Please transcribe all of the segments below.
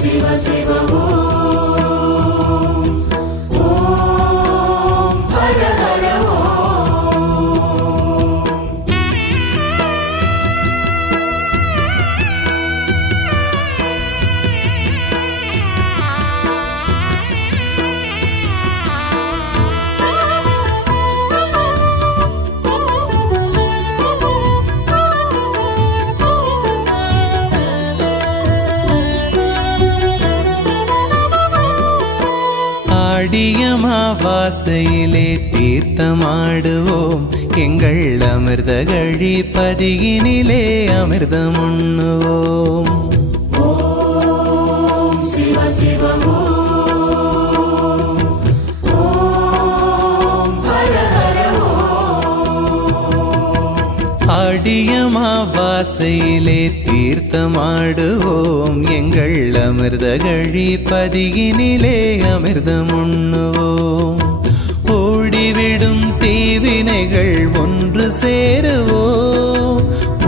சிவ சிவ ஓம் ஓம் ஹர ஹர அடியமாவாசையிலே தீர்த்தமாடுவோம் எங்கள் அமிர்த கழிப்பதியினிலே அமிர்தம் உண்ணுவோம். ஓம் சிவ சிவ ஓம் ஓம் ஹர ஹர அடியமாவாசையிலே தீர்த்தமாடுவோம் எங்கள் அமிர்த கழிப்பதியினிலே அமிர்தம் உண்ணுவோம். ஓடிவிடும் தீவினைகள் ஒன்று சேருவோம்,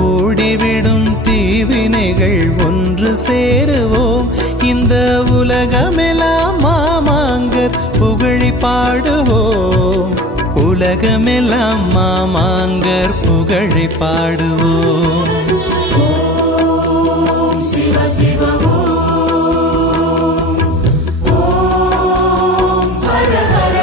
ஓடிவிடும் தீவினைகள் ஒன்று சேருவோம். இந்த உலகமெல்லாம் மாமாங்கர் புகழி பாடுவோம், உலகமெல்லாம் மாமாங்கர் புகழை பாடுவோம். ஓம் சிவ சிவ ஓம் ஓம் ஹர ஹர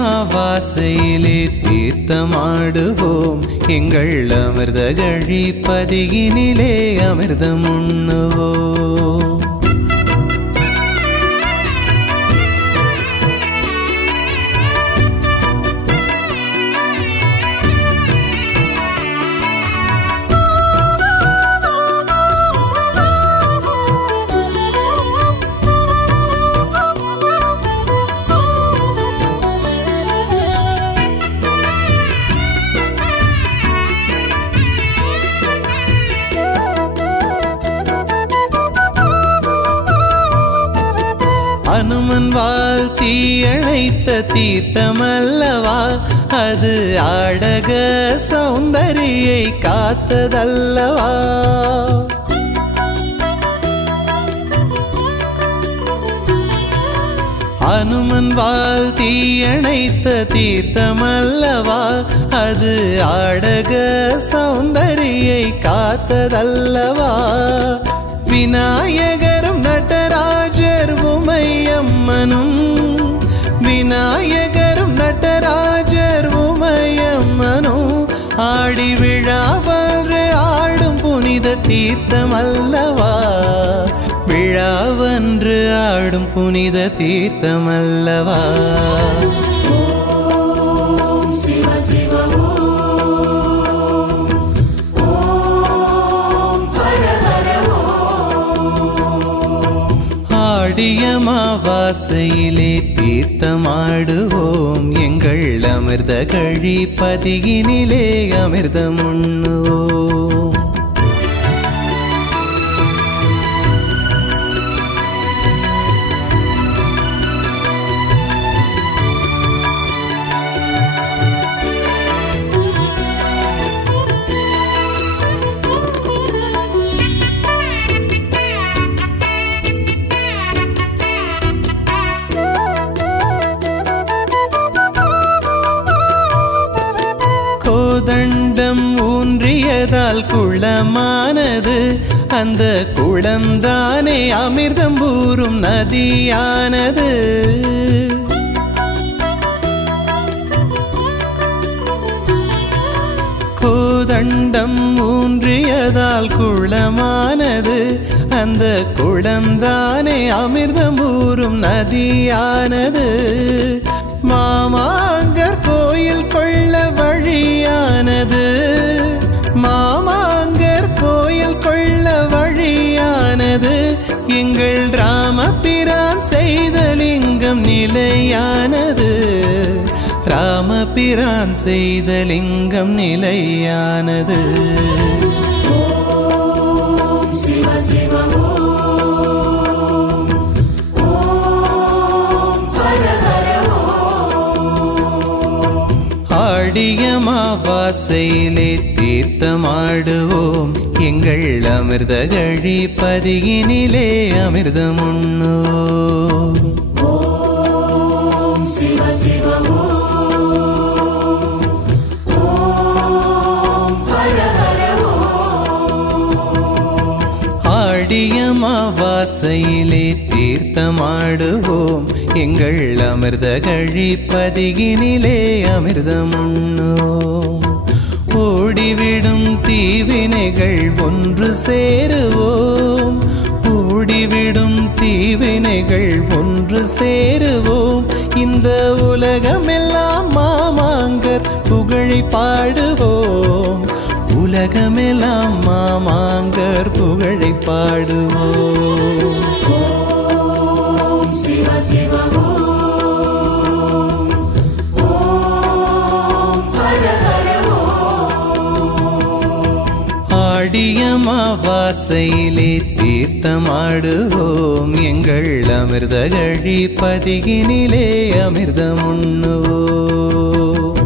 ஆடியமாவாசையிலே தீர்த்தமாடுவோம் எங்கள் அமிர்த கழிப்பதியினிலே அமிர்தம் உண்ணுவோம். அனுமன் வால் தீயணைத்த தீர்த்தமல்லவா அது, ஆடக சௌந்தரியை காத்ததல்லவா. அனுமன் வால் தீயணைத்த தீர்த்தமல்லவா அது, ஆடக சௌந்தரியை காத்ததல்லவா. விநாயகரும் நடராஜர் உமையம்மனும், விநாயகரும் நடராஜர் உமையம்மனும் ஆடி விழாவன்று ஆடும் புனித தீர்த்தம் அல்லவா, விழாவன்று ஆடும் புனித தீர்த்தம் அல்லவா. ஓம் சிவ சிவ ஓம் ஓம் ஹர ஹர ஆடியமாவாசையிலே தீர்த்தமாடுவோம் எங்கள் அமிர்த கழிப்பதியினிலே அமிர்தம் உண்ணுவோம். கோதண்டம் ஊன்றியதால் குளமானது, அந்த குளம்தானே அமிர்தம் ஊறும் நதியானது. கோதண்டம் ஊன்றியதால் குளமானது, அந்த குளம்தானே அமிர்தம் ஊறும் நதியானது. மாமாங்கர் கோயில் கொள்ள வழியானது, மாமாங்கர் கோயில் கொள்ள வழியானது. எங்கள் ராமபிரான் செய்த லிங்கம் நிலையானது, ராமபிரான் செய்த லிங்கம் நிலையானது. ஓம் சிவ சிவ ஓம் ஓம் ஹர ஹர ஆடியமாவாசையிலே தீர்த்தமாடுவோம் எங்கள் அமிர்த கழிப்பதியினிலே அமிர்தம் உண்ணுவோம். ஓம் சிவ சிவ ஓம் ஹர ஹர ஆடியமாவாசையிலே தீர்த்தமாடுவோம் எங்கள் அமிர்த கழிப்பதியினிலே அமிர்தம் உண்ணுவோம். ஓடிவிடும் தீவினைகள் ஒன்று சேருவோம், ஓடிவிடும் தீவினைகள் ஒன்று சேருவோம். இந்த உலகமெல்லாம் மாமாங்கர் புகழை பாடுவோம், உலகமெல்லாம் மாமாங்கர் புகழை பாடுவோம். ஓம் சிவ சிவ ஓம் ஹர ஹர ஆடியமாவாசையிலே தீர்த்தமாடுவோம் எங்கள் அமிர்த கழிப்பதியினிலே அமிர்தம் உண்ணுவோம்.